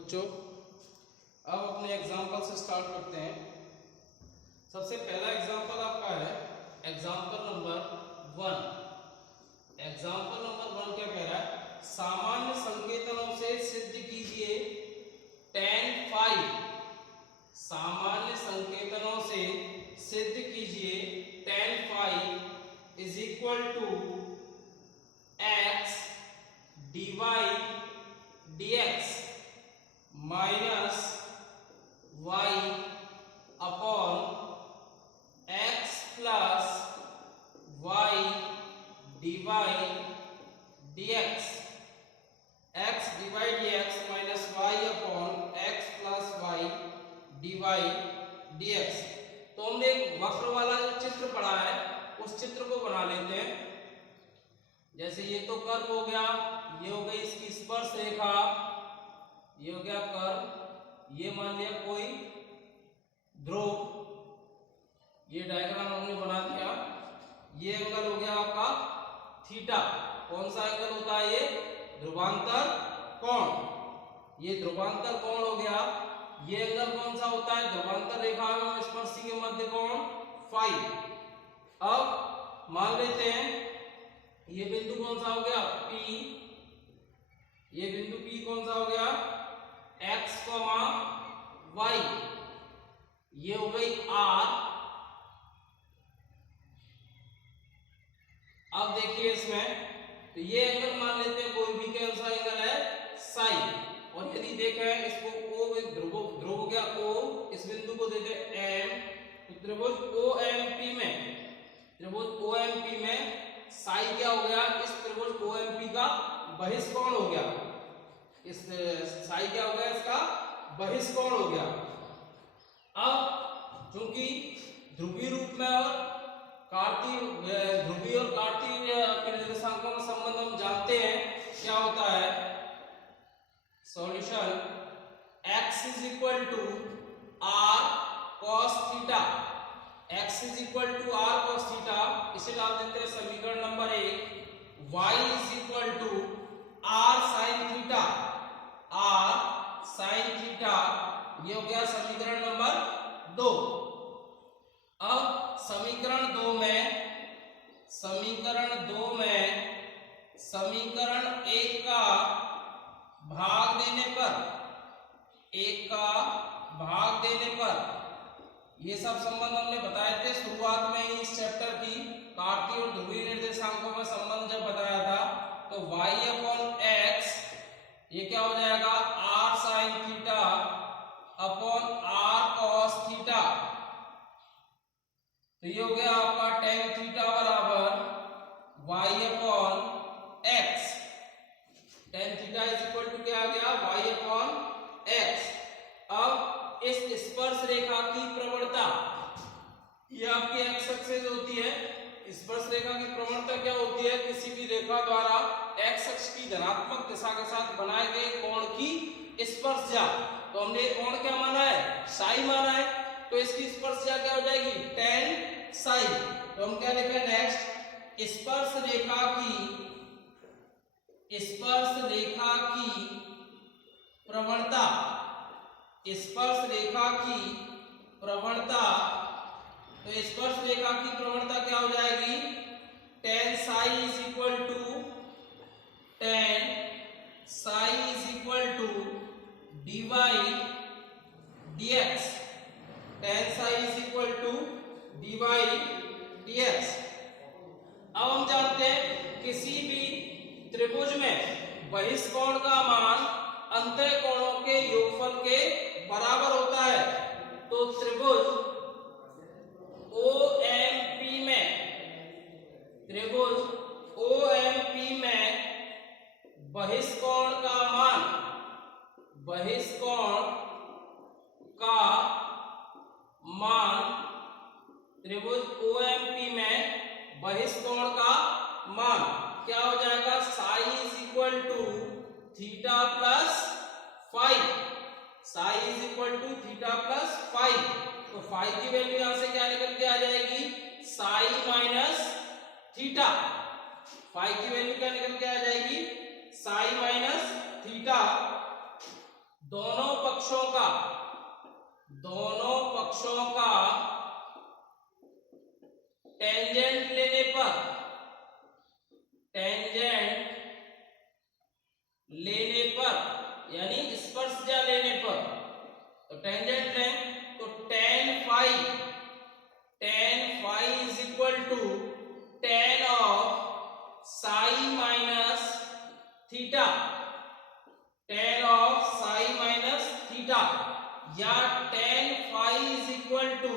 बच्चों अब अपने एग्जाम्पल से स्टार्ट करते हैं। सबसे पहला एग्जाम्पल आपका है एग्जाम्पल नंबर 1। एग्जाम्पल नंबर 1 क्या कह रहा है? सामान्य संकेतनों से सिद्ध कीजिए tan phi। सामान्य संकेतनों से सिद्ध कीजिए tan phi is equal to x dy dx minus y upon x plus y dy dx। x dy dx minus y upon x plus y dy dx। तो हमने एक वक्र वाला जो चित्र पढ़ा है उस चित्र को बना लेते हैं। जैसे ये तो कर्व हो गया, ये हो गई इसकी स्पर्श रेखा, ये हो गया कर्व, ये मान लिया कोई ध्रुव, ये डायग्राम हमने बना दिया। ये एंगल हो गया आपका थीटा। कौन सा एंगल होता है ये? ध्रुवांतर कोण। ये ध्रुवांतर कोण हो गया। ये एंगल कौन सा होता है? ध्रुवांतर रेखा एवं स्पर्शी के मध्य कोण फाई। अब मान लेते हैं ये बिंदु कौन सा हो गया? P। ये बिंदु P कौन सा हो गया? x, y। ये हो गई R। अब देखिए इसमें तो ये एंगल मान लेते हैं कोई भी कौन सा एंगल है? साई। और यदि देखें इसको O ध्रुव हो गया O, इस बिंदु को देते हैं M। तो त्रिभुज OMP में साई क्या हो गया? इस त्रिभुज OMP का बहिष्कोण हो गया। इस साई क्या हो गया? इसका बहिष्कोण हो गया। अब चूंकि ध्रुवीय रूप में और ध्रुवीय और कार्तीय के निर्देशांकों का संबंध हम जानते हैं क्या होता है। Solution x is equal to r cos theta. x is equal to r cos theta, इसे डाल देते हैं समीकरण number 1। y is equal to r sin theta. r sin theta ये हो गया समीकरण नंबर 2। अब समीकरण 2 में समीकरण 1 का भाग देने पर ये सब संबंध हमने बताए थे शुरुआत में ही इस चैप्टर की। कार्तीय और ध्रुवीय निर्देशांकों में संबंध जब बताया था तो y अपॉन x ये क्या हो जाएगा? r sin theta upon r cos theta. तो ये हो गया आपका tan थीटा बराबर y upon x। tan theta is equal to क्या आ गया? y upon x। अब इस स्पर्श रेखा की प्रवणता, ये आपकी x एक्सिस होती है। स्पर्श रेखा की प्रवणता क्या होती है? किसी भी रेखा द्वारा x अक्ष की धनात्मक दिशा के साथ बनाए गए कोण की स्पर्शजा। तो हमने कोण क्या माना है? साई माना है। तो इसकी स्पर्शजा क्या हो जाएगी? tan साई। तो हम क्या लिखें नेक्स्ट? स्पर्श रेखा की प्रवणता, स्पर्श रेखा की प्रवणता। तो स्पर्श रेखा की प्रवणता क्या हो जाएगी? tan psi is equal to dy dx। tan psi is equal to dy dx। अब हम जानते हैं किसी भी त्रिभुज में बहिष्कोण का मान अंतःकोणों के योगफल के बराबर होता है। तो त्रिभुज OMP में बहिष्कोण का मान त्रिभुज OMP में बहिष्कोण का मान क्या हो जाएगा? Psi is equal to theta plus phi. Psi is equal to theta plus phi. तो फाई की वैल्यू यहां से क्या निकल के आ जाएगी? Psi minus theta. फाई की वैल्यू क्या निकल के आ जाएगी? Psi minus theta. दोनों पक्षों का टेंजेंट लेने पर यानी स्पर्शजा लेने पर, तो टेंजेंट लें तो tan phi is equal to tan of psi minus theta, tan of psi minus theta, या tan phi is equal to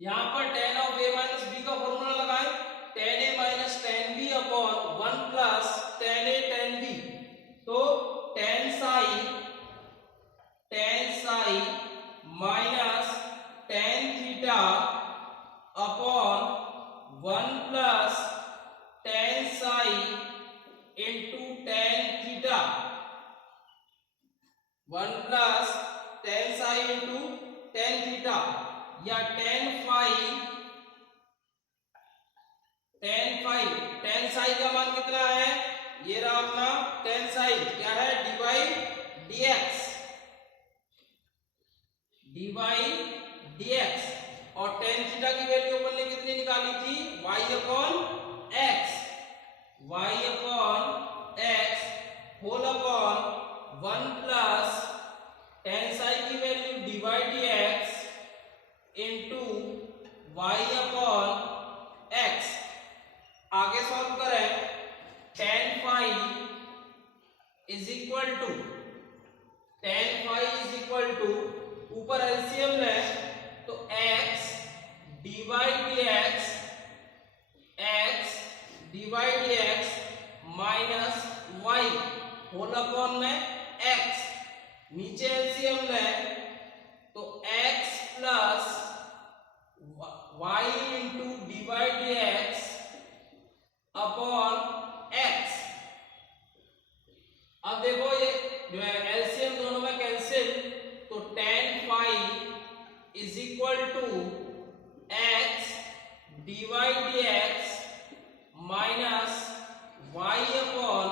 यहां पर tan of a minus b का फॉर्मूला लगाएं, tan a minus tan b upon 1 plus tan a tan b, तो tan psi minus tan theta upon 1 plus tan psi into tan theta, 1 plus tan psi into tan theta, या tan psi का मान कितना है, ये रहा अपना tan psi, क्या है dydx, और tan थीटा की वैल्यू अपन ने कितनी निकाली थी, y upon x whole upon 1 plus tan psi की value dydx into y upon x। आगे सॉल्व करें, tan phi is equal to ऊपर एलसीएम लें तो x dydx minus y whole upon में x, नीचे एलसीएम लें तो x plus y into dydx upon x। अब देखो ये जो है एलसीएम दोनों में कैंसिल, तो tan phi is equal to x dydx minus y upon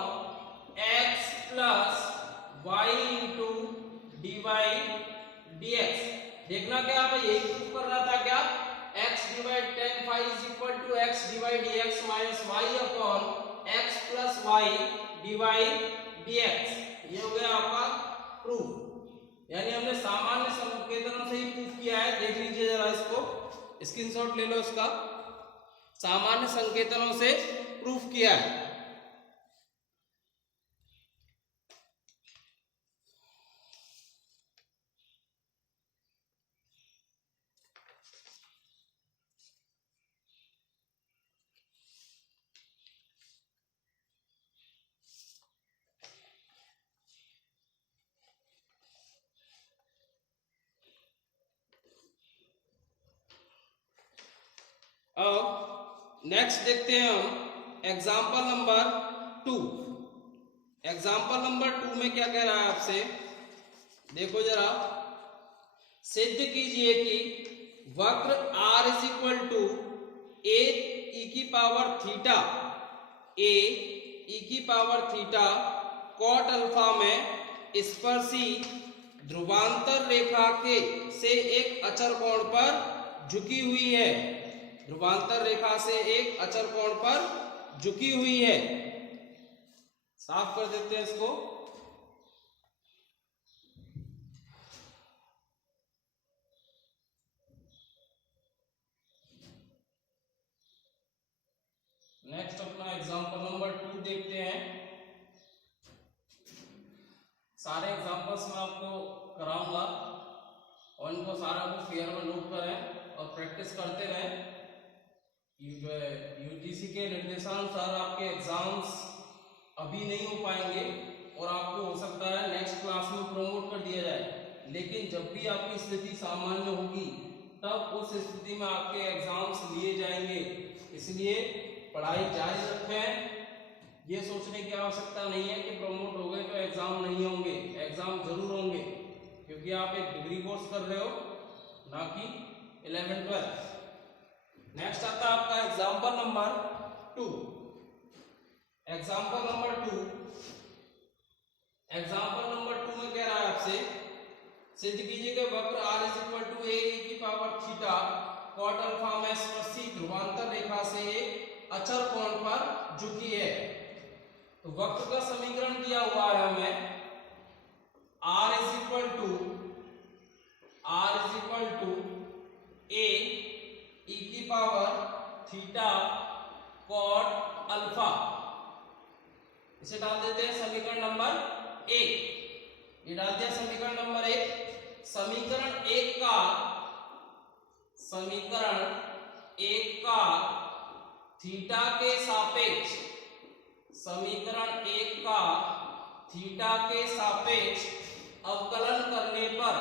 x plus y into dydx। देखना क्या मैं यही प्रूफ कर रहा था क्या, x divide tan phi is equal to x dydx minus y upon x plus y dydx, ये हो गया आपका प्रूफ, यानी हमने सामान्य संकेतन से ही प्रूफ किया है। देख लीजिए जरा इसको, स्क्रीनशॉट ले लो इसका, सामान्य संकेतनों से प्रूफ किया है। अब नेक्स्ट देखते हैं हम एग्जाम्पल नंबर 2। एग्जाम्पल नंबर 2 में क्या कह रहा है आपसे, देखो जरा, सिद्ध कीजिए कि वक्र r is equal to a e की पावर थीटा कॉट अल्फा में स्पर्शी ध्रुवांतर रेखा के से एक अचर कोण पर झुकी हुई है, ध्रुवांतर रेखा से एक अचर कोण पर झुकी हुई है। साफ कर देते हैं इसको। नेक्स्ट अपना एग्जांपल नंबर 2 देखते हैं। सारे एग्जांपल्स मैं आपको कराऊंगा और इनको सारा को फेयर में नोट करें और प्रैक्टिस करते रहें। जो है यूजीसी के निर्देशानुसार आपके एग्जाम्स अभी नहीं हो पाएंगे और आपको हो सकता है नेक्स्ट क्लास में प्रमोट कर दिया जाए, लेकिन जब भी आपकी स्थिति सामान्य होगी तब उस स्थिति में आपके एग्जाम्स लिए जाएंगे। इसलिए पढ़ाई जारी रखें, ये सोचने की आवश्यकता नहीं है कि प्रमोट हो गए तो एग्जाम नहीं होंगे, एग्जाम जरूर होंगे, क्योंकि आप एक डिग्री कोर्स कर रहे हो, ना कि 11th-12th। नेक्स्ट आता है आपका example number 2। Example number 2, example number 2 में कह रहा है आपसे सिद्ध कीजिए कि वक्र r is equal to a की पावर थीटा कॉट अल्फा में स्पर्शी ध्रुवांतर रेखा से एक अचर कोण पर झुकी है। तो वक्र का समीकरण दिया हुआ है हमें r is equal to a e की पावर थीटा कॉट अल्फा, इसे डाल देते हैं समीकरण नंबर 1। ये डालते हैं समीकरण नंबर 1। समीकरण एक का थीटा के सापेक्ष, समीकरण 1 का थीटा के सापेक्ष अवकलन करने पर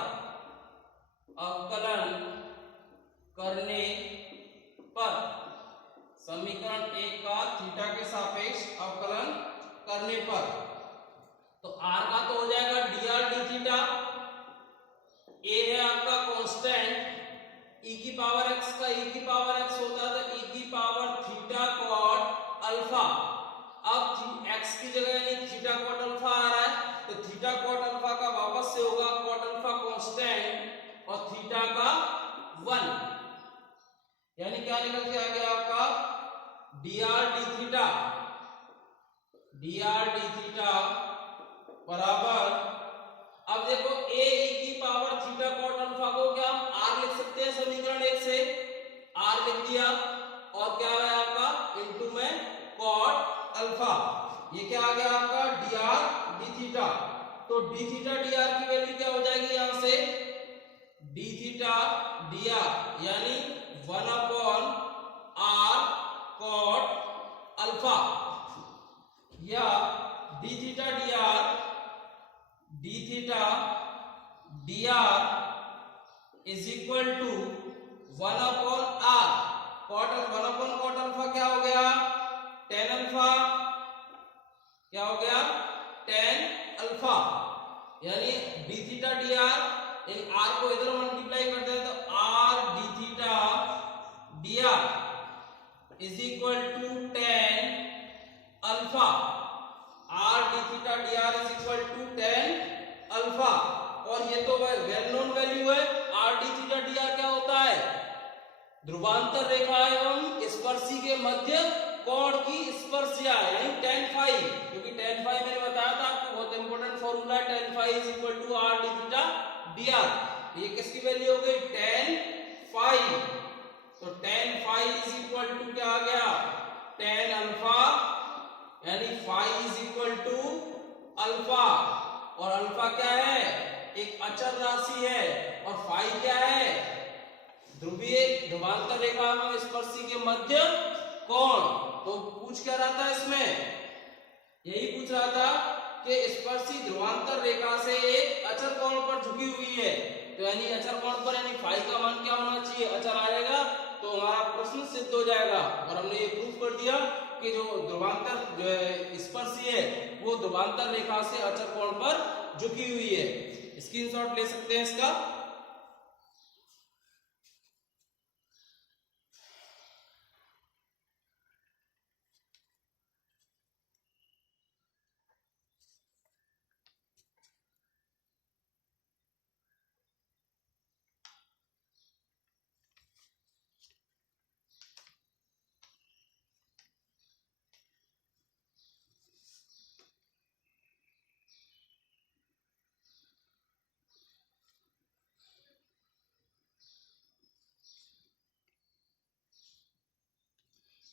समीकरण 1 का थीटा के सापेक्ष अवकलन करने पर तो r का तो हो जाएगा dr d थीटा, a है आपका कांस्टेंट, e की पावर x का e की पावर x होता है तो e की पावर थीटा कॉट अल्फा। अब x की जगह यानी थीटा कॉट अल्फा आ रहा है तो थीटा कॉट अल्फा का वापस से होगा कॉट अल्फा कांस्टेंट और थीटा का 1, यानी क्या निकल के आ गया आपका dr d थीटा बराबर, अब देखो a e की पावर थीटा कॉट अल्फा को क्या हम r लिख सकते हैं समीकरण 1 से, r लिख दिया और क्या है आपका इनटू में कॉट अल्फा, ये क्या आ गया आपका dr d थीटा। तो d थीटा dr की वैल्यू क्या हो जाएगी यहां से d थीटा dr यानी 1 अपॉन r कॉट अल्फा, या d theta dr is equal to 1 upon r cot 1 upon cot alpha क्या हो गया tan अल्फा, क्या हो गया tan अल्फा, यानी d थीटा dr इन r को इधर मल्टीप्लाई कर दे तो r d theta dr is equal to tan alpha, r d theta dr is equal to tan alpha. और ये तो वेल नोन वैल्यू है, r d थीटा dr क्या होता है ध्रुवांतर रेखा एवं स्पर्शी के मध्य कोण की स्पर्शिया यानी tan फाई, क्योंकि tan फाई मैंने बताया था आपको बहुत इंपॉर्टेंट फॉर्मूला है, tan phi is equal to r d theta dr। ये किसकी वैल्यू हो गई tan फाई, तो tan phi is equal to क्या आ गया tan अल्फा, यानी phi is equal to alpha, और अल्फा क्या है एक अचर राशि है और फाई क्या है ध्रुवीय ध्रुवांतर रेखा में स्पर्शी के मध्य कोण। तो पूछ क्या रहा था इसमें, यही पूछ रहा था कि स्पर्शी ध्रुवांतर रेखा से एक अचर कोण पर झुकी हुई है, तो यानी अचर कोण पर यानी फाई का मान क्या होना चाहिए अचर आएगा, तो हमारा प्रश्न सिद्ध हो जाएगा। और हमने ये प्रूफ कर दिया कि जो ध्रुवांतर जो स्पर्शी है वो ध्रुवांतर रेखा से अचर कोण पर झुकी हुई है। स्क्रीनशॉट ले सकते हैं इसका।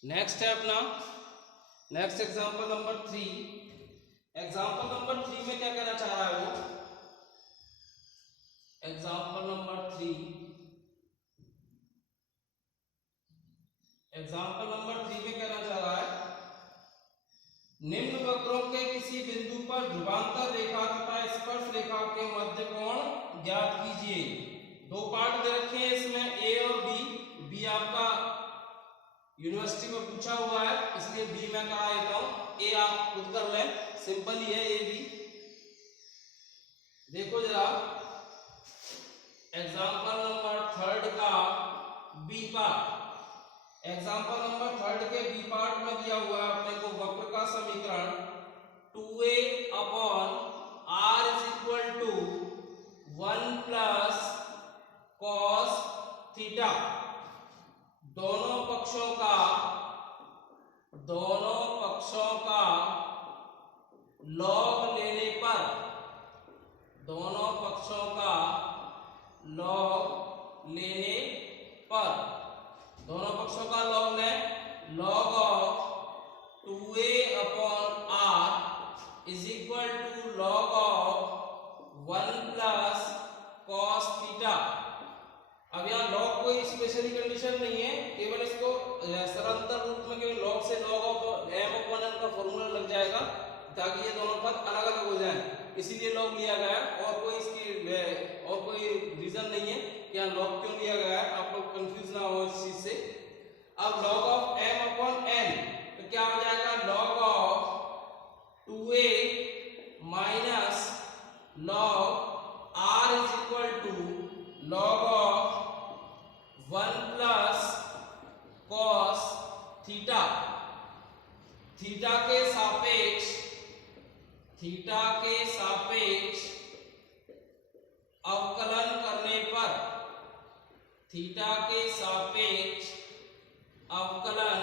नेक्स्ट है अपना next example number 3। Example number 3 में क्या कहना चाह रहा है वो, एग्जांपल नंबर 3 में कहना चाह रहा है निम्न वक्रों के किसी बिंदु पर ध्रुवांतर रेखा तथा स्पर्श रेखा के मध्य कोण ज्ञात कीजिए। दो पार्ट दे रखे हैं इसमें ए और बी आपका यूनिवर्सिटी में पूछा हुआ है इसलिए बी मैं करा देता हूं, ए आप खुद कर लें, सिंपल ही है ए बी। देखो जरा एग्जांपल नंबर 3 का बी पार्ट, एग्जांपल नंबर 3 के बी पार्ट में दिया हुआ है अपने को वक्र का समीकरण 2a upon equal to 1 plus cos theta. दोनों पक्षों का लॉग लेने पर, दोनों पक्षों का लॉग लेने पर, दोनों पक्षों का लॉग लें, log of 2a upon r is equal to log of 1 plus cos theta. अब यहाँ लॉग कोई स्पेशली कंडीशन नहीं है, केवल इसको सरंतर रूप में केवल लॉग से log of m upon n का फॉर्मूला लग जाएगा ताकि ये दोनों पद अलग अलग हो जाएं, इसीलिए लॉग लिया गया है। और कोई इसकी और कोई रीजन नहीं है कि यहाँ लॉग क्यों लिया गया है, आप लोग कंफ्यूज ना हो इस चीज से। अब log of m upon n तो क्या हो जाएगा, log of 2a minus log r is equal to log of 1 plus cos theta. Theta के सापेक्ष अवकलन करने पर, थीटा के सापेक्ष अवकलन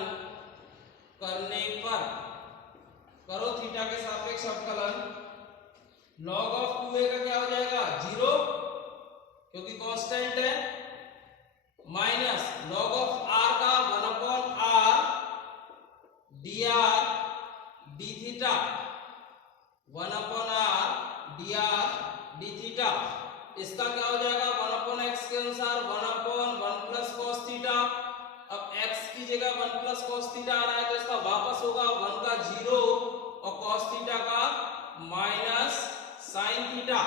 करने पर, करो थीटा के सापेक्ष अवकलन, लॉग ऑफ 2a का क्या हो जाएगा 0 क्योंकि कांस्टेंट है, माइनस लॉग ऑफ r का 1 upon r dr d theta, 1 upon r dr d theta. इसका क्या हो जाएगा 1 अपॉन x के अनुसार 1 अपॉन 1 प्लस कॉस थीटा। अब x की जगह 1 प्लस कॉस थीटा आ रहा है तो इसका वापस होगा 1 का 0 और कॉस थीटा का माइनस साइन थीटा।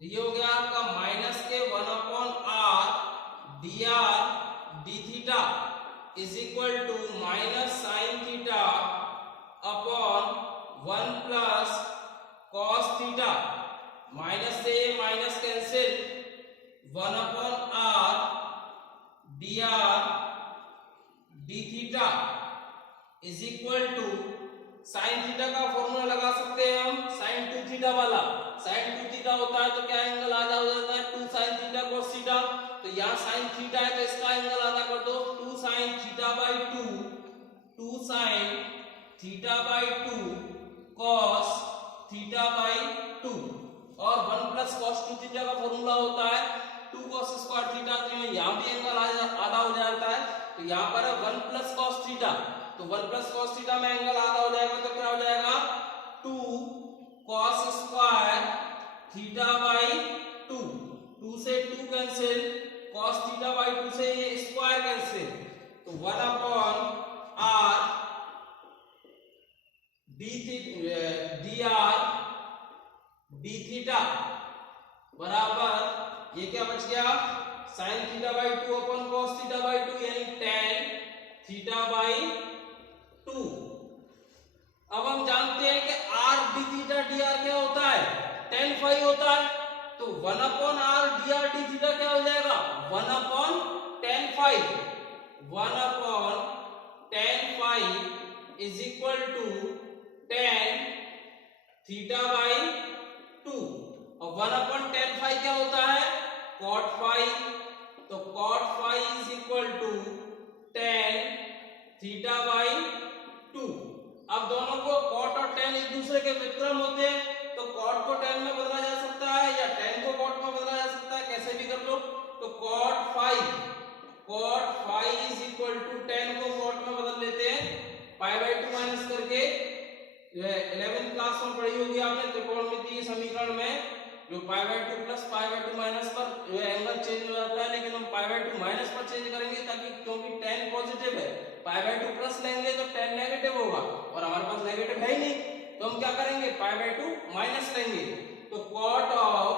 ये हो गया आपका माइनस के 1 upon r dr d theta is equal to minus sine theta upon 1 plus cos theta. Minus से minus cancel, 1 upon r dr d theta is equal to sine theta का formula लगा सकते हैं हम, साइन 2 थीटा वाला। Sine 2 theta होता है तो क्या एंगल आधा हो जाता है 2 साइन थीटा cos थीटा। तो यहाँ साइन थीटा है तो इसका एंगल आधा कर दो 2 sine theta by 2, 2 sine theta by 2 cos theta by 2। और 1 प्लस cos 2 थीटा का फॉर्मूला होता है 2 cos स्क्वायर थीटा। तो यहाँ भी एंगल आधा हो जाता है, तो यहाँ पर है 1 प्लस cos थीटा, तो 1 प्लस cos थीटा में एंगल आधा हो जाएगा तो क्या हो जाएगा 2 cos स्क्वायर थीटा बाई 2। 2 से 2 कैंसिल, cos थीटा बाई 2 से ये स्क्वायर कैंसिल, तो 1 upon r dr d theta बराबर ये क्या बच गया sign theta by 2 upon cos theta by 2 यानी tan थीटा बाई 2। अब हम जानते हैं कि r d थीटा dr क्या होता है tan फाई होता है, तो 1 upon r dr d theta क्या हो जाएगा 1 upon tan phi. 1 upon tan phi is equal to tan theta by 2। और 1 अपॉन tan फाई क्या होता है cot फाई, तो cot phi is equal to tan theta by 2। अब दोनों को cot और tan एक दूसरे के व्युत्क्रम होते हैं, तो cot को tan में बदला जा सकता है या tan को cot में बदला जा सकता है, कैसे भी कर लो। तो cot phi is equal to tan को cot में बदल लेते हैं पाई बाई 2 माइनस करके। 11th क्लास में पढ़ी होगी आपने त्रिकोणमितीय समीकरण में, जो पाई by 2 plus pi by 2 minus पर एंगल चेंज हो जाता है, लेकिन हम पाई बाई 2 माइनस पर चेंज करेंगे ताकि क्योंकि tan पॉजिटिव है, पाई बाई 2 प्लस लेंगे तो tan नेगेटिव होगा और हमारे पास नेगेटिव है ही नहीं, तो हम क्या करेंगे पाई बाई 2 माइनस लेंगे। तो cot of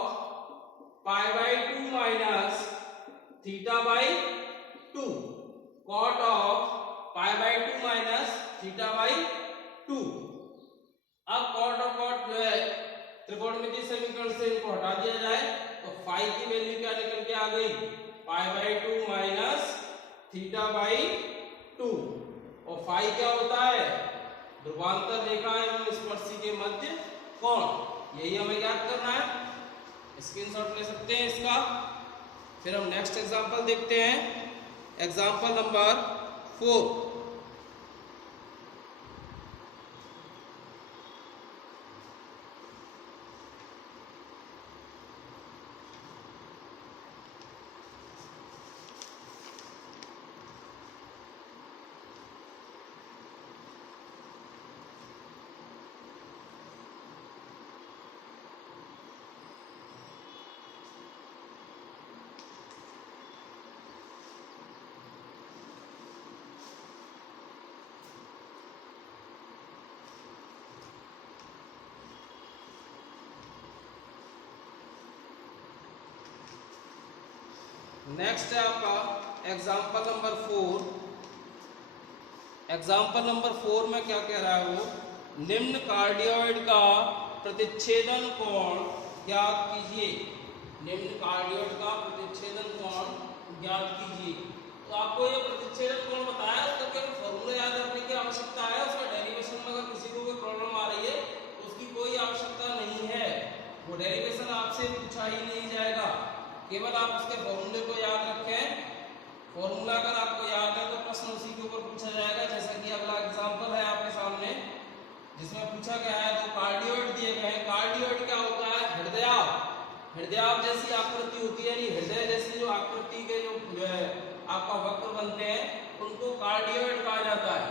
pi by 2 minus theta by 2, cot of pi by 2 minus theta by 2। अब cot और cot जो है त्रिकोणमितीय समीकरण से इनको हटा दिया जाए तो फाई की वैल्यू क्या निकल के आ गई पाई बाई 2 माइनस थीटा बाई 2। और फाई क्या होता है ध्रुवांतर रेखा एवं स्पर्शी के मध्य कोण। यही हमें याद करना है। स्क्रीनशॉट ले सकते हैं इसका। फिर हम नेक्स्ट एग्जांपल देखते हैं, एग्जांपल नंबर 4। नेक्स्ट है आपका एग्जाम्पल नंबर 4। एग्जाम्पल नंबर 4 में क्या कह रहा है वो, निम्न कार्डियोइड का प्रतिच्छेदन कोण ज्ञात कीजिए। निम्न कार्डियोइड का प्रतिच्छेदन कोण ज्ञात कीजिए। तो आपको ये प्रतिच्छेदन कोण बताया, उसका केवल फॉर्मूला याद रखने की आवश्यकता है। उसका डेरिवेशन में अगर किसी को कोई प्रॉब्लम आ रही है तो उसकी कोई आवश्यकता नहीं है, वो डेरिवेशन आपसे पूछा ही नहीं जाएगा। केवल आप उसके फॉर्मूले को याद रखें। फॉर्मूला अगर आपको याद है तो प्रश्न उसी के ऊपर पूछा जाएगा। जैसा कि अगला एग्जांपल है आपके सामने, जिसमें पूछा गया है दो कार्डियोइड दिए गए हैं। कार्डियोइड क्या होता है, हृदयाव। हृदयाव जैसी आकृति होती है, हृदय जैसी जो आकृति के जो आपका वक्र बनते हैं उनको कार्डियोइड कहा जाता है।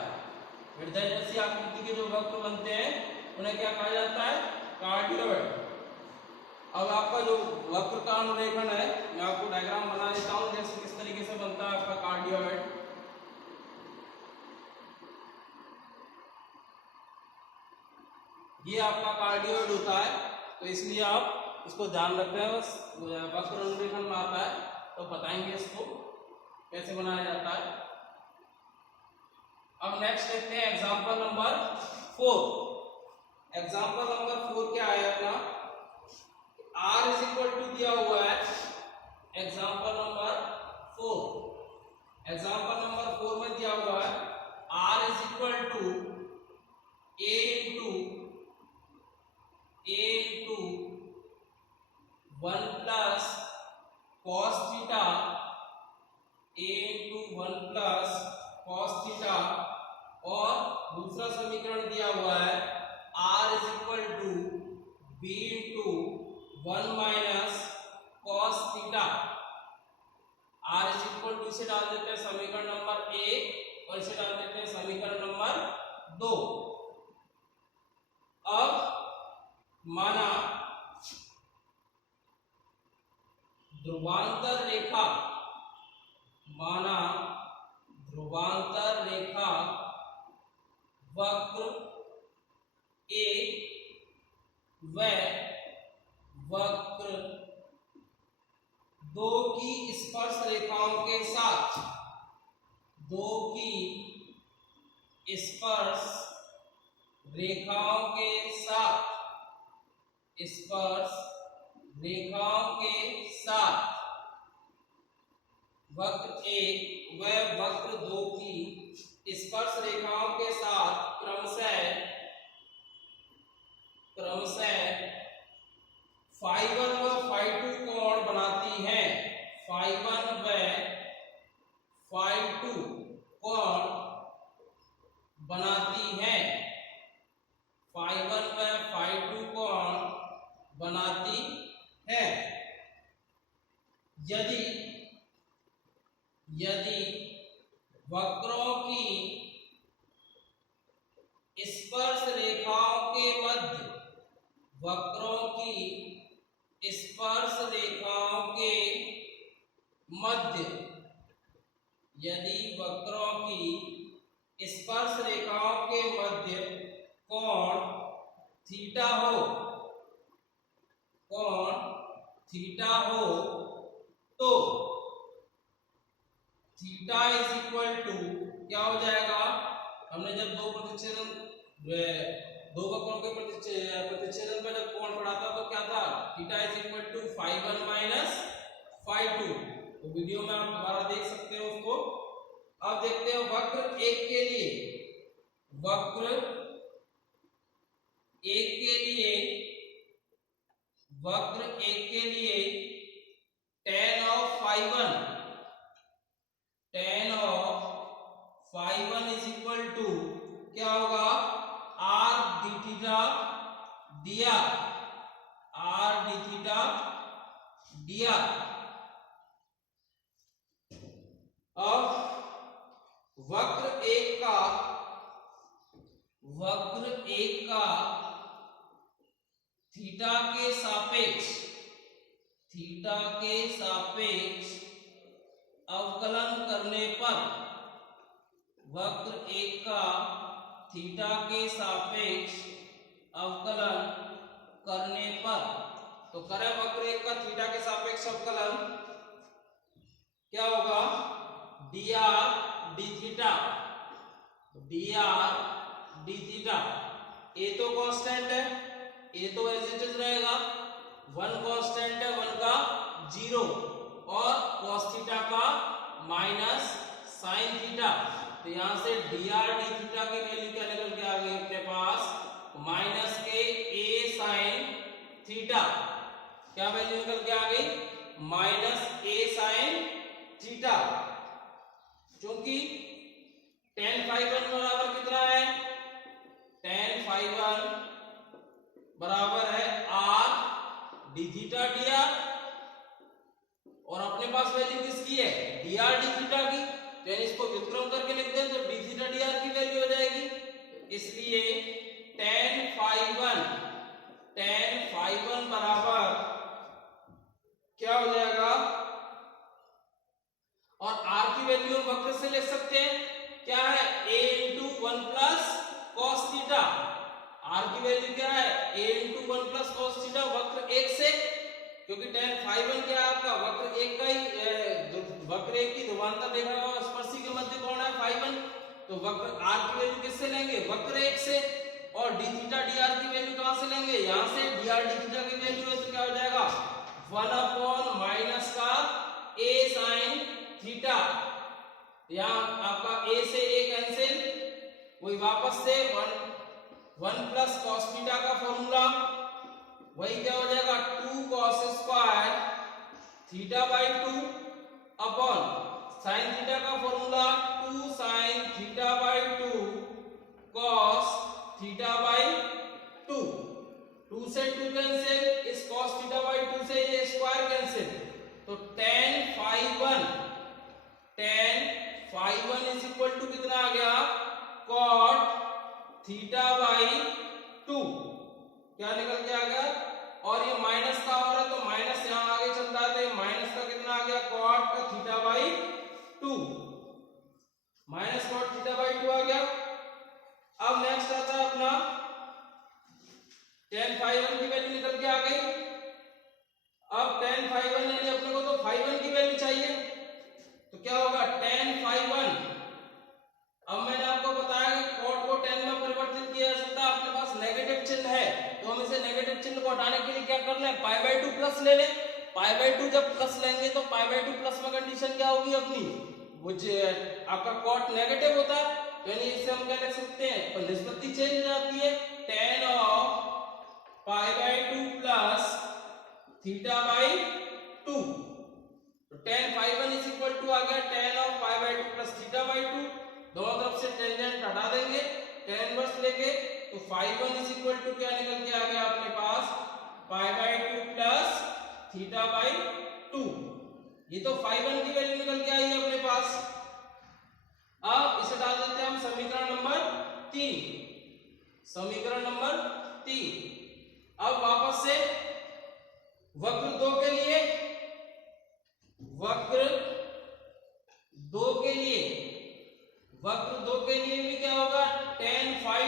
हृदय जैसी आकृति के जो वक्र बनते हैं उन्हें क्या कहा जाता है, कार्डियोइड। अब आपका जो वक्र का अनुरेखण है, मैं आपको डायग्राम बना देता हूं, जैसे किस तरीके से बनता है आपका कार्डियोइड। ये आपका कार्डियोइड होता है, तो इसलिए आप इसको ध्यान रखते हैं। बस वक्र अनुरेखण में आता है तो बताएंगे इसको कैसे बनाया जाता है। अब नेक्स्ट देखते हैं एग्जांपल नंबर 4। एग्जांपल नंबर 4 क्या है अपना, R इज इक्वल टू दिया हुआ है। एग्जांपल नंबर 4, एग्जांपल नंबर 4 में दिया हुआ है R is equal to A into 1 plus cos theta, A into 1 plus cos theta, और दूसरा समीकरण दिया हुआ है R is equal to B into 1 minus cos theta. R is equal to इसे डाल देते हैं समीकरण नंबर 1 और इसे डाल देते हैं समीकरण नंबर 2। अब माना ध्रुवांतर रेखा, माना ध्रुवांतर रेखा वक्र A व वक्र 2 की स्पर्श रेखाओं के साथ, 2 की स्पर्श रेखाओं के साथ, स्पर्श रेखाओं के साथ वक्र 1 व वक्र 2 की स्पर्श रेखाओं के साथ क्रमशः φ1 व φ2 कोण बनाती हैं। φ1 व φ2 कोण बनाती हैं। φ1 व φ2 कोण बनाती है। यदि वक्रों की स्पर्श रेखाओं के मध्य, वक्रों की स्पर्श रेखाओं के मध्य, यदि वक्रों की स्पर्श रेखाओं के मध्य कोण थीटा हो, कोण थीटा हो, तो थीटा इज इक्वल टू क्या हो जाएगा, हमने जब दो वक्रों के प्रतिच्छेदन पर जब कोण पढ़ा था तो क्या था, theta is equal to φ1 minus φ2। तो वीडियो में आप दोबारा देख सकते हो उसको। अब देखते हैं वक्र 1 के लिए, वक्र 1 के लिए वक्र एक के लिए tan of phi one is equal to क्या होगा, r d theta dr, r d theta dr। अब वक्र एक का थीटा के सापेक्ष अवकलन करने पर, वक्र एक का थीटा के सापेक्ष अवकलन करने पर, तो करें वक्र एक का थीटा के सापेक्ष अवकलन, क्या होगा, dr d थीटा, ए तो कांस्टेंट है, ए तो एज इट इज रहेगा, वन कांस्टेंट है, वन का 0 और cos थीटा का माइनस sin थीटा, तो यहां से dr d थीटा की वैल्यू क्या निकल के आ गई अपने पास, माइनस के a sin थीटा, क्या वैल्यू निकल के आ गई, माइनस a sin थीटा। क्योंकि tan फाई वन बराबर कितना है, tan फाई वन बराबर है r d थीटा dr, और अपने पास वैल्यू किसकी है, dr d थीटा की, तो इसको व्युत्क्रम करके लिख दें तो d थीटा dr की वैल्यू हो जाएगी। इसलिए tan फाई वन बराबर क्या हो जाएगा, और r की वैल्यू हम वक्र से लिख सकते हैं, क्या है, a into one plus cos theta, r की वैल्यू क्या है, a into one plus cos theta वक्र एक से, क्योंकि tan फाई वन क्या है आपका, वक्र एक का ही, वक्र एक की ध्रुवांतर रेखा का स्पर्शी के मध्य कोण है फाई वन, तो वक्र r की वैल्यू किससे लेंगे, वक्र एक से, और d थीटा dr की वैल्यू कहां से लेंगे, यहां से dr d थीटा की वैल्यू है, तो क्या हो जाएगा, 1 माइनस का a sin थीटा, यहाँ आपका a से a कैंसिल, वही वापस से 1 प्लस कॉस थीटा का फॉर्मूला, वही क्या हो जाएगा 2 cos square theta by 2 upon sine theta का formula 2 sine theta by 2 cos theta by 2, 2 से 2 कैंसिल, इस cos थीटा बाई 2 से ये स्क्वायर कैंसिल, तो tan phi one is equal to कितना आ गया, cot थीटा बाई 2, क्या निकल के आ गया, और ये माइनस का हो रहा है तो माइनस यहां आगे चल रहा है, तो माइनस का कितना आ गया, cot का theta by 2, minus cot theta by 2 आ गया। अब नेक्स्ट आता है अपना tan फाई वन की वैल्यू निकल के आ गई। अब tan फाई वन यानी अपने को तो फाई वन की वैल्यू चाहिए, तो क्या होगा tan फाई वन, अब मैंने आपको बताया कि cot को tan में परिवर्तित किया जा सकता है, अपने पास नेगेटिव चिन्ह है, तो हम इसे नेगेटिव चिन्ह को हटाने के लिए क्या कर लें, पाई बाई 2 प्लस ले लें, पाई बाई 2 जब प्लस लेंगे तो पाई बाई 2 प्लस में कंडीशन क्या होगी अपनी, वो आपका cot नेगेटिव होता है, यानी इससे हम क्या लिख सकते हैं, तो निष्पत्ति चेंज हो जाती है, tan of pi by 2 plus theta by 2, तो tan phi one is equal to आ गया tan of pi by 2 plus theta by 2, दोनों तरफ से टेंजेंट हटा देंगे, tan इनवर्स लेके, तो phi one is equal to क्या निकल के आ गया अपने पास, pi by 2 plus theta by 2, ये तो फाई वन की वैल्यू निकल के आई है अपने पास। अब इसे डाल देते हैं हम समीकरण नंबर 3, समीकरण नंबर 3। अब वापस से वक्र दो के लिए भी क्या होगा, tan फाई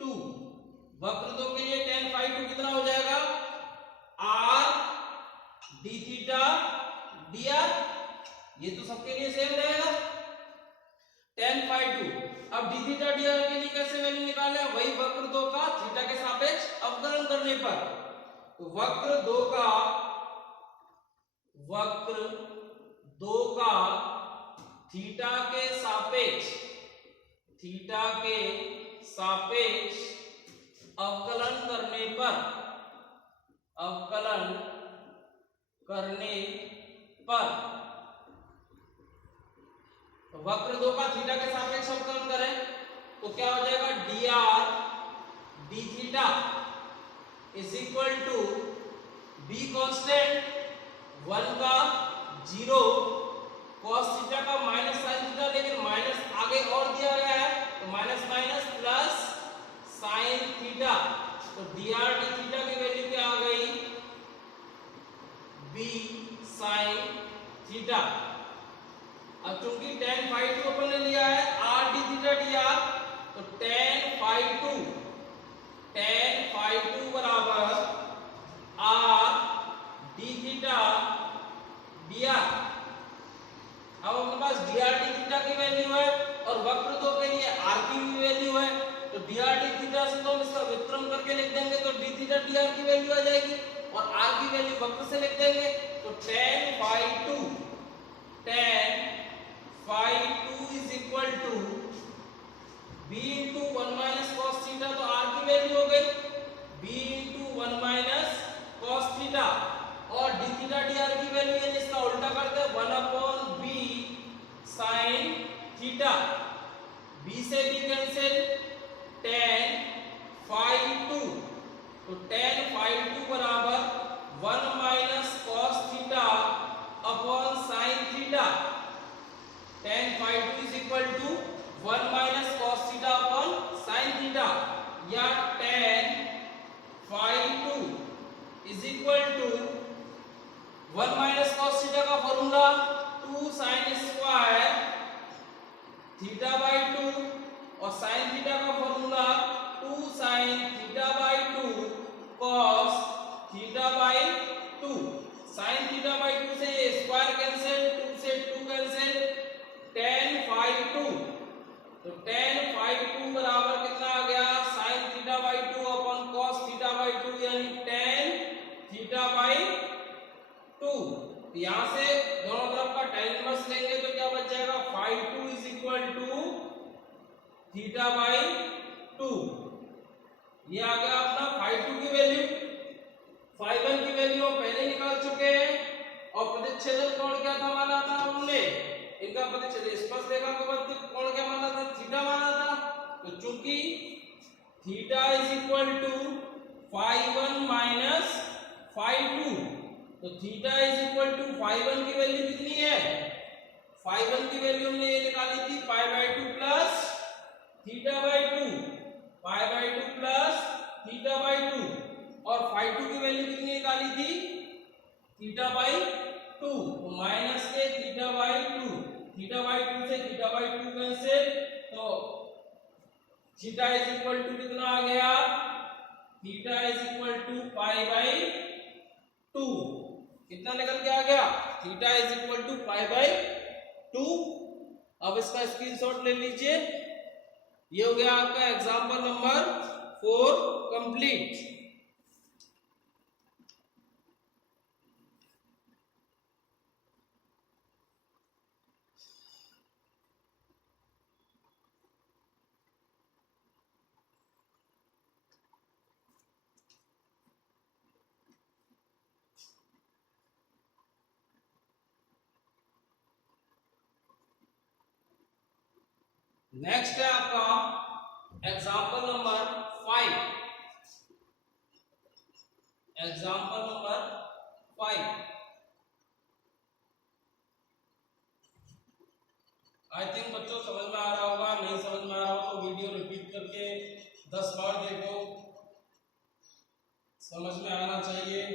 2, वक्र दो के लिए tan फाई 2 कितना हो जाएगा, r d थीटा dr, ये तो सबके लिए सेम रहेगा tan फाई 2। अब d थीटा dr के लिए कैसे वैल्यू निकालें, वही वक्र दो का थीटा के सापेक्ष अवकलन करने पर, तो वक्र दो का थीटा के सापेक्ष अवकलन करने पर वक्र दो का थीटा के सापेक्ष अवकलन करें तो क्या हो जाएगा, dr d theta is equal to b constant 1 का 0 cos थीटा का माइनस sin थीटा, लेकिन माइनस आगे और दिया गया है तो minus minus plus sin theta, तो dr d थीटा की वैल्यू क्या आ गई, b sin थीटा। अब चूंकि tan phi 2 अपन ने लिया है r d थीटा dr, तो tan phi 2 बराबर r d थीटा dr। अब अपने पास dr d थीटा की वैल्यू है और वक्र दो के लिए r की भी वैल्यू है, तो dr d थीटा से तो हम इसका व्युत्क्रम करके लिख देंगे तो d थीटा dr की वैल्यू आ जाएगी और r की वैल्यू वक्र से लिख देंगे तो tan phi 2 is equal to b into 1 minus cos theta, तो r की वैल्यू हो गई b into 1 minus cos theta और d थीटा dr की वैल्यू यानी इसका उल्टा करते हैं 1 upon b sin theta, b से b कैंसिल, tan phi 2, तो tan phi 2 बराबर 1 minus cos theta upon sin theta, tan phi 2 is equal to 1 minus cos theta upon sin theta, या tan phi 2 is equal to 1 minus cos theta का formula 2 sin square theta by 2 और sin theta का formula 2 sin theta by 2 cos theta by 2। sin theta by 2 से ये square cancel, 2 से 2 cancel, tan phi 2, तो tan phi 2 बराबर कितना आ गया, sin theta by 2 upon cos theta by 2 यानी tan थीटा बाई 2। यहां से दोनों तरफ का tan इनवर्स लेंगे तो क्या बच जाएगा, phi 2 is equal to theta by 2। ये आ गया अपना phi 2 की वैल्यू। phi 1 की वैल्यू हम पहले निकाल चुके हैं और प्रतिच्छेदन कोण क्या था माना था हमने, इनका प्रतिच्छेद स्पर्शरेखा का कोण क्या माना था, थीटा माना था। तो चूंकि theta is equal to phi 1 minus phi 2, तो theta is equal to phi 1 की वैल्यू कितनी है, phi 1 की वैल्यू हमने ये निकाली थी पाई by 2 plus theta by 2, pi by 2 plus theta by 2, और phi 2 की वैल्यू कितनी निकाली थी, थीटा बाई 2, तो माइनस के थीटा बाई 2, थीटा बाई 2 से थीटा बाई 2 कैंसिल, तो थीटा इज इक्वल टू कितना आ गया, theta is equal to pi by 2, कितना निकल के आ गया, theta is equal to pi by 2। अब इसका स्क्रीनशॉट ले लीजिए। ये हो गया आपका एग्जांपल नंबर 4 कंप्लीट। नेक्स्ट है आपका example number 5। Example number 5, I think बच्चों समझ में आ रहा होगा, नहीं समझ में आ रहा हो तो वीडियो रिपीट करके 10 बार देखो, समझ में आना चाहिए।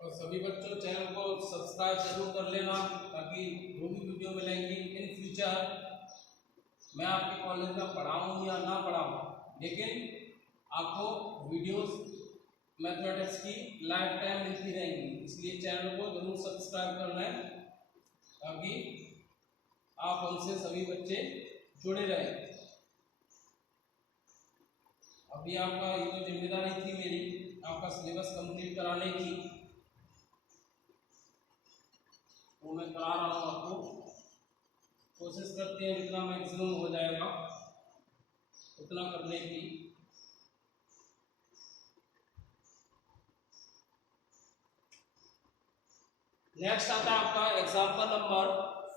और सभी बच्चों चैनल को सब्सक्राइब जरूर कर लेना ताकि जो भी वीडियो मिलेंगी इन फ्यूचर मैं आपके कॉलेज में पढ़ाऊँ या ना पढ़ाऊँ, लेकिन आपको वीडियोस मैथमेटिक्स की लाइफ टाइम मिलती रहेंगी, इसलिए चैनल को जरूर सब्सक्राइब करना है ताकि आप हमसे सभी बच्चे जुड़े रहें। अभी आपका ये तो जिम्मेदारी थी मेरी आपका सिलेबस कंप्लीट कराने की, वो मैं करा रहा हूँ आपको, कोशिश करते हैं जितना मैक्सिमम हो जाएगा उतना करने की। नेक्स्ट आता है आपका example number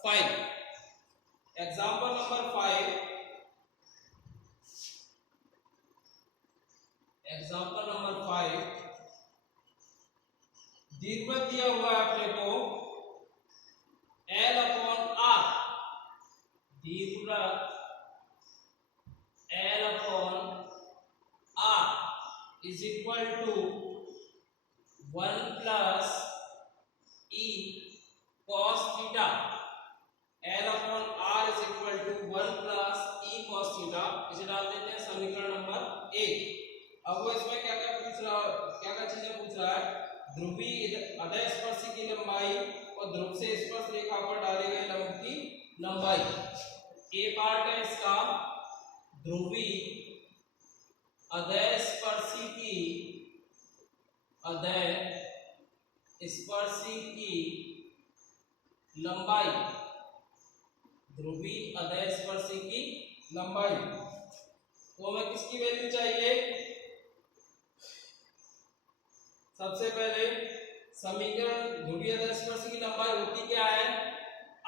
5। Example number 5, example number 5 दीर्घवृत्त दिया हुआ है अपने को L अपॉन R, दीर्घवृत्त L upon R is equal to 1 plus E cos theta. L upon R is equal to 1 plus E cos theta. इसे डाल देते हैं समीकरण नंबर 1। अब वो इसमें क्या क्या पूछ रहा है, क्या क्या चीजें पूछ रहा है, ध्रुवीय अधस्पर्शी की लंबाई और ध्रुव से स्पर्श रेखा पर डाले गए लंब की लंबाई। ए पार्ट है इसका ध्रुवीय अधस्पर्शी की लंबाई, ध्रुवीय अधस्पर्शी की लंबाई। तो हमें किसकी वैल्यू चाहिए, सबसे पहले समीकरण ध्रुवीय अधस्पर्शी की लंबाई होती क्या है,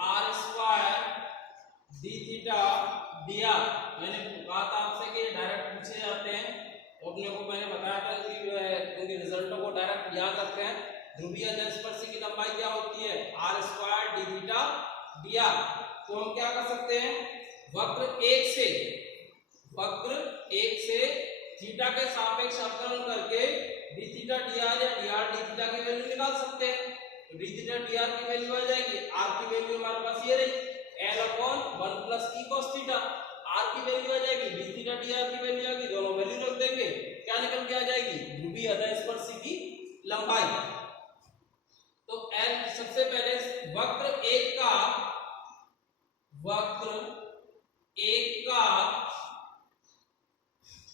r square d theta d r. मैंने कहा था आपसे कि डायरेक्ट पूछे जाते हैं, अपने को मैंने बताया था कि उनके रिजल्टों को डायरेक्ट याद रखते हैं। ध्रुवीय अधस्पर्शी की लंबाई क्या होती है, r square d theta d r. तो हम क्या कर सकते हैं, वक्र एक से थीटा के सापेक्ष अवकलन करके डी थीटा डी आर या डी आर डी थीटा की वैल्यू निकाल सकते हैं। तो डी थीटा डी आर की वैल्यू आ जाएगी, आर की वैल्यू हमारे पास ये रही L upon 1 plus E cos theta. R की वैल्यू आ जाएगी, डी थीटा डी आर की वैल्यू आ गई, दोनों वैल्यू रख देंगे, क्या निकल के आ जाएगी, ध्रुवीय अधस्पर्शी की लंबाई। तो L सबसे पहले वक्र एक का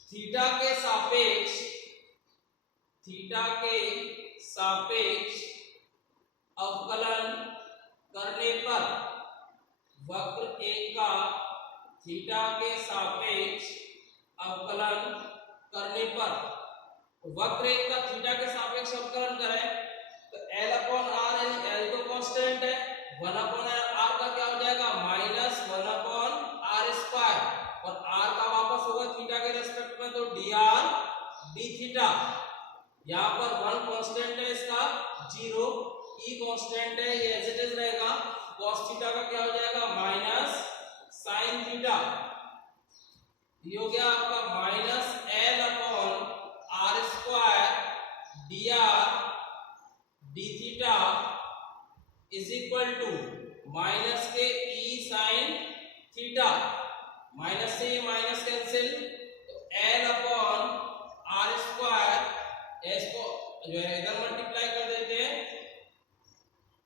थीटा के सापेक्ष अवकलन करने पर, वक्र एक का थीटा के सापेक्ष अवकलन करने पर, वक्र एक का थीटा के सापेक्ष अवकलन करें तो L अपॉन R, L तो कांस्टेंट है, 1 अपॉन R का क्या हो जाएगा, माइनस 1 अपॉन R स्क्वायर, और R का वापस होगा थीटा के रेस्पेक्ट में, तो dr d थीटा। यहाँ पर 1 कांस्टेंट है, इसका 0, E कांस्टेंट है, ये एज इट इज रहेगा, cos थीटा का क्या हो जाएगा, माइनस sin थीटा। ये हो गया आपका minus L upon R square dr d theta is equal to minus के E sin थीटा। माइनस से ये माइनस कैंसिल, तो L upon R square, S को जो है इधर मल्टीप्लाई कर देते हैं,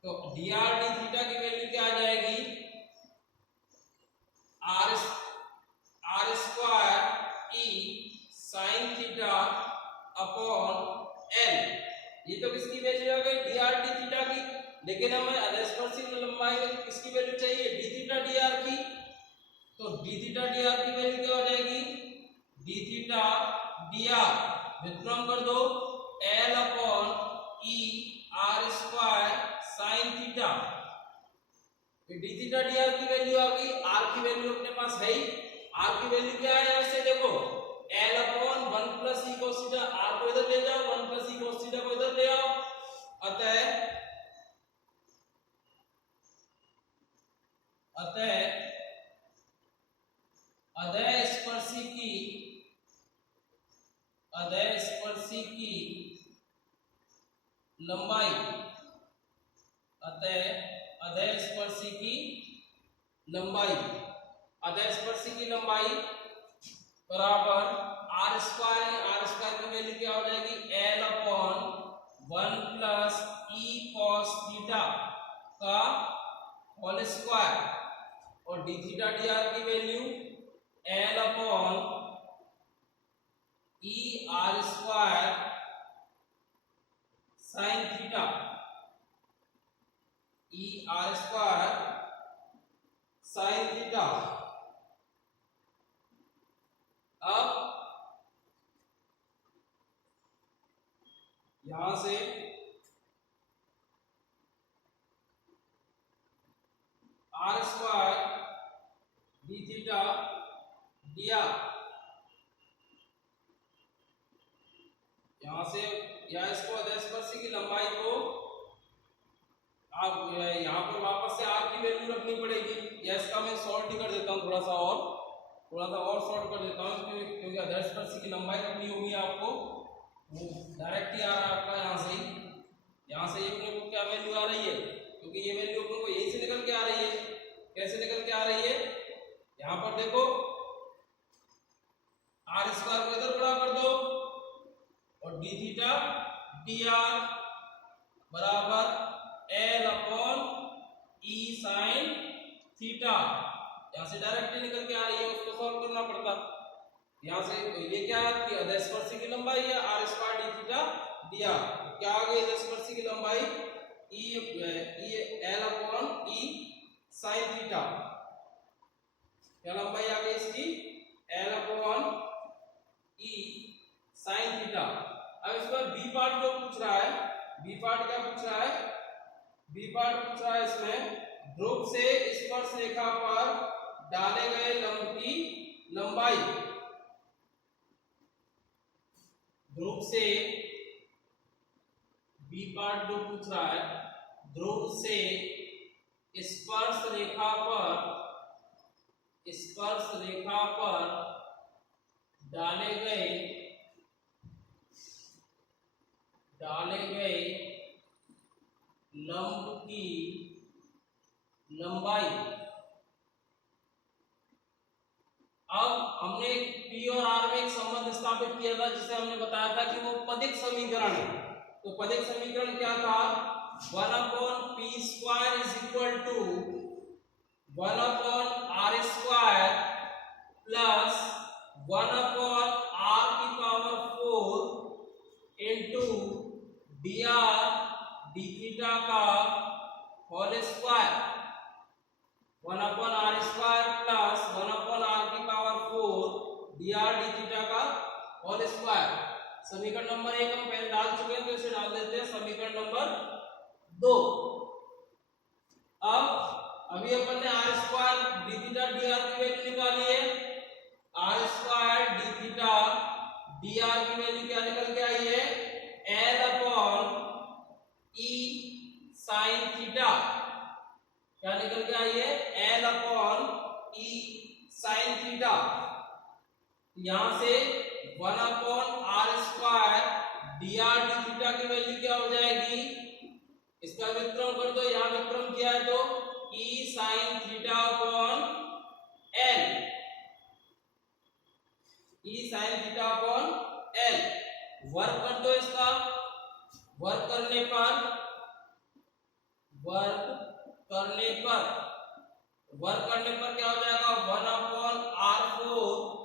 तो dr d थीटा की वैल्यू क्या आ जाएगी, R square E sin theta upon L। ये तो किसकी वैल्यू आ गई, dr d थीटा की, लेकिन हमें अधस्पर्शी लंबाई में किसकी वैल्यू चाहिए, d थीटा dr की। तो d थीटा dr की वैल्यू क्या हो जाएगी, d थीटा dr व्युत्क्रम कर दो, L upon E R square sin theta. d theta dr की वैल्यू आ गई, r की वैल्यू अपने पास है ही, r की वैल्यू क्या है, ऐसे देखो L upon 1 plus E cos theta, r को इधर ले जाओ, 1 प्लस E cos थीटा को इधर ले आओ, अतः अधस्पर्शी की लंबाई, अधस्पर्शी की लंबाई बराबर आर स्क्वायर, आर स्क्वायर की वैल्यू क्या हो जाएगी, L upon 1 plus E cos theta का होल स्क्वायर, और d थीटा dr की value L upon E R square sin theta, E R square sin theta. अब यहां से r square d theta d r. यहां से या इसको अधस्पर्शी की लंबाई को आप यहाँ पर वापस से आर की वैल्यू रखनी पड़ेगी, या इसका मैं शॉर्ट ही कर देता हूँ, थोड़ा सा और शॉर्ट कर देता हूँ, क्योंकि अधस्पर्शी की लंबाई रखनी होगी आपको। वो डायरेक्ट ही आ रहा है आपका यहाँ से ये अपने को क्या वैल्यू आ रही है, क्योंकि ये वैल्यू अपने को यहीं से निकल के आ रही है। कैसे निकल के आ रही है, यहाँ पर देखो आर स्क्वायर को इधर बड़ा कर दो और डी थीटा डी आर बराबर L upon e sine theta. यहाँ से डायरेक्ट ही निकल के आ रही है, उसको सॉल्व करना पड़ता। यहाँ से ये क्या है कि अधस्पर्शी की लंबाई है r square d theta d r. क्या आ गई अधस्पर्शी की लंबाई e l upon e sine theta. क्या लंबाई आ गई इसकी, l upon e sine theta. अब इसमें बी पार्ट जो पूछ रहा है, बी पार्ट क्या पूछ रहा है, बी पार्ट पूछ रहा है इसमें ध्रुव से स्पर्श रेखा पर डाले गए लंब की लंबाई। ध्रुव से बी पार्ट जो पूछ रहा है, ध्रुव से स्पर्श रेखा पर डाले गए लंब की लंबाई। अब हमने पी और आर में एक संबंध स्थापित किया था, जिसे हमने बताया था कि वो पदिक समीकरण है। तो पदिक समीकरण क्या था, 1 upon p square is equal to 1 upon r square plus 1 upon r की power 4 into d r d theta का whole square. 1 upon r square plus 1 upon r की power 4 d r d theta का whole square. समीकरण number 1 हम पहले डाल चुके हैं, तो इसे डाल देते हैं समीकरण नंबर 2। अभी अपन ने r square d theta d r की वैल्यू निकाली है। R square d theta d r की वैल्यू क्या निकल के आई है, l upon e sine theta. क्या निकल के आई है, l upon e sine theta. यहां से 1 upon r square d r d theta की वैल्यू क्या हो जाएगी, इसका विक्रम कर दो। यहां विक्रम किया है तो e sine theta upon l, e sine theta upon l. Work कर दो इसका, वर्क करने पर क्या हो जाएगा, 1 upon r 4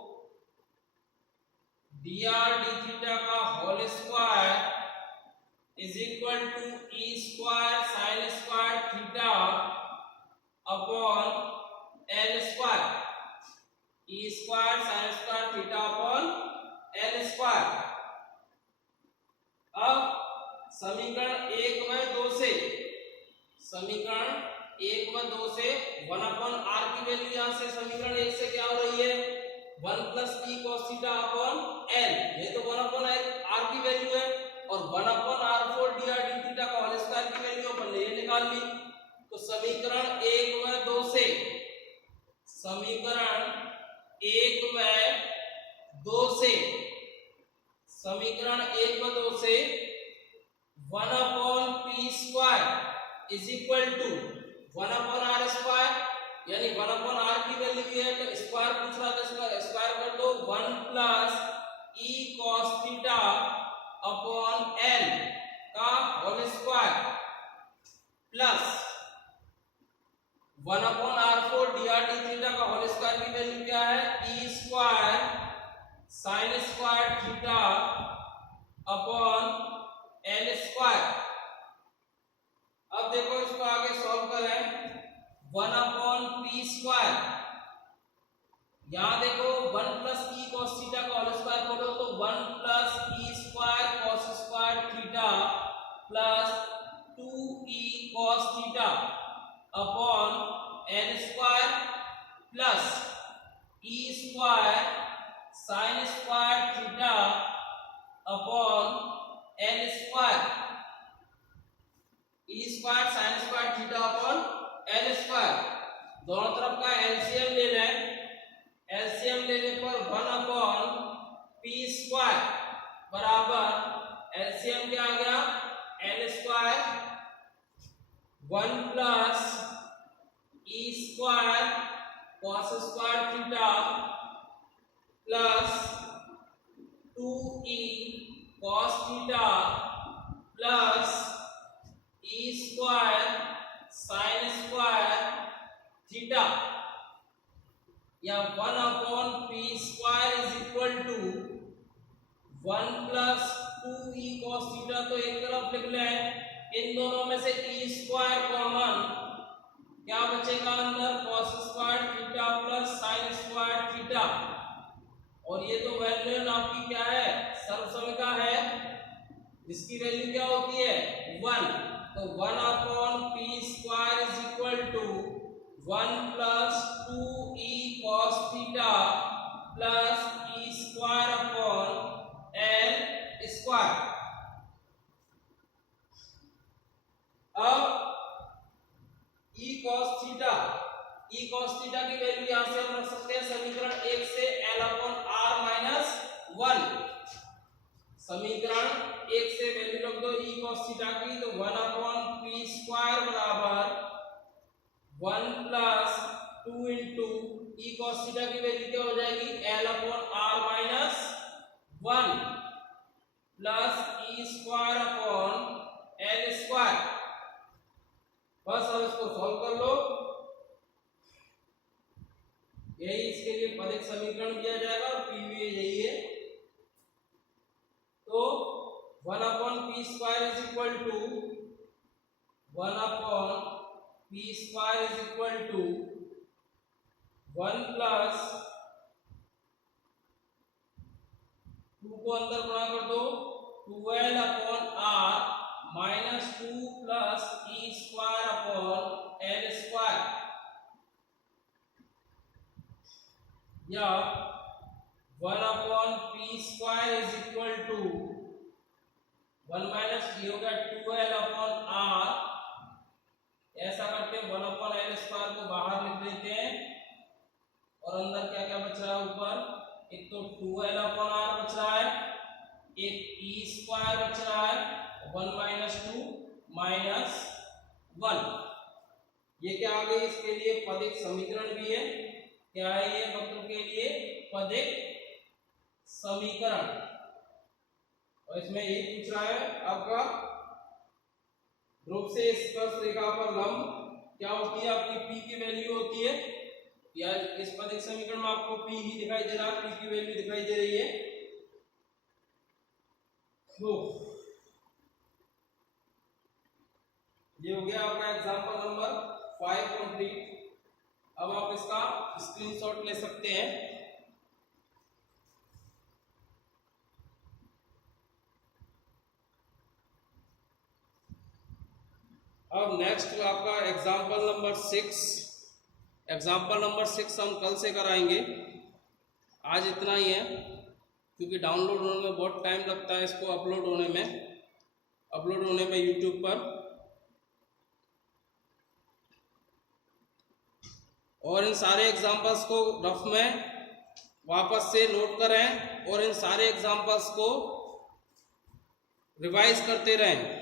d r d theta का whole square is equal to e square sine square theta upon l square. E square sine square theta upon l square. अब समीकरण 1 व 2 से 1 अपॉन आर की वैल्यू यहां से समीकरण 1 से क्या हो रही है, 1 plus e cos theta upon L. ये तो 1 अपॉन आर की वैल्यू है, और 1 upon r 4 d r d theta का होल स्क्वायर की वैल्यू अपन ने ये निकाल ली। तो समीकरण 1 व 2 से 1 upon p square is equal to 1 upon r square, यानी 1 अपॉन आर की वैल्यू भी है तो स्क्वायर पूछ रहा था, इसका स्क्वायर कर दो। 1 plus e cos theta upon l का whole square plus 1 upon r 4 d r d theta का होल स्क्वायर की वैल्यू क्या है, e square sine square theta upon l square. अब देखो इसको आगे सॉल्व करें। 1 अपॉन पी स्क्वायर, यहां देखो 1 प्लस ई cos थीटा का होल स्क्वायर करो तो 1 plus e square cos square theta plus 2 e cos theta upon l square plus e square sine square theta upon l square, e square sine square theta upon l square. दोनों तरफ का LCM लेना है। LCM लेने पर 1 upon p square बराबर LCM क्या आ गया, l square 1 plus e square cos square theta plus 2e cos theta plus e square sine square theta, या 1 upon p square is equal to 1 plus 2e cos theta, तो एक तरफ लिख लें। इन दोनों में से e स्क्वायर कॉमन, क्या बचेगा अंदर, cos square theta plus sin square theta, और ये तो वैल्यू आपकी क्या है, सर्वसमिका है, जिसकी वैल्यू क्या होती है 1। तो 1 upon p square is equal to 1 plus 2e cos theta plus e square upon l square. अब e cos थीटा की वैल्यू यहां से हम रख सकते हैं समीकरण 1 से l अपॉन r माइनस 1। समीकरण 1 से वैल्यू रख दो e cos थीटा की, तो 1 अपॉन पी स्क्वायर बराबर 1 plus 2 into e cos theta की वैल्यू क्या हो जाएगी, l upon r minus 1 plus e square upon l square. बस अब इसको सॉल्व कर लो, यही इसके लिए पदिक समीकरण दिया जाएगा और पी भी यही है। तो 1 upon p square is equal to 1 upon p square is equal to 1 plus 2 को अंदर गुणा कर दो 12 upon r minus 2 plus e square upon l square, या 1 upon p square is equal to 1 minus ये हो गया 12 अपॉन r। ऐसा करके 1 अपॉन एल स्क्वायर को बाहर लिख देते हैं और अंदर क्या क्या बच रहा है, ऊपर एक तो 12 अपॉन r बच रहा है, एक ई स्क्वायर बच रहा है, 1 माइनस 2 माइनस 1। ये क्या आ गई, इसके लिए पदिक समीकरण भी है। क्या है ये, वक्र के लिए पदिक समीकरण। और इसमें ये पूछ रहा है आपका ध्रुव से स्पर्श रेखा पर लंब क्या होती है, आपकी p की वैल्यू होती है, या इस पदिक समीकरण में आपको p ही दिखाई दे रहा है, p की वैल्यू दिखाई दे रही है। तो ये हो गया आपका एग्जांपल नंबर 5 कंप्लीट। अब आप इसका स्क्रीनशॉट ले सकते हैं। अब नेक्स्ट आपका एग्जांपल नंबर 6। एग्जांपल नंबर 6 हम कल से कराएंगे, आज इतना ही है, क्योंकि डाउनलोड होने में बहुत टाइम लगता है, इसको अपलोड होने में यूट्यूब पर। और इन सारे एग्जांपल्स को रफ में वापस से नोट करें और इन सारे एग्जांपल्स को रिवाइज करते रहें।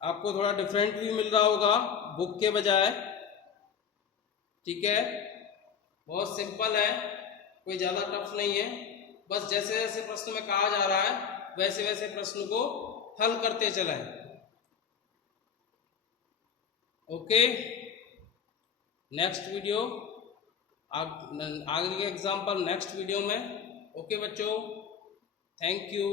आपको थोड़ा डिफरेंट भी मिल रहा होगा बुक के बजाय, ठीक है। बहुत सिंपल है, कोई ज़्यादा टफ नहीं है। बस जैसे जैसे प्रश्न में कहा जा रहा है वैसे वैसे प्रश्न को हल करते चलें। ओके, नेक्स्ट वीडियो आगे के एग्जाम्पल नेक्स्ट वीडियो में। ओके बच्चों, थैंक यू।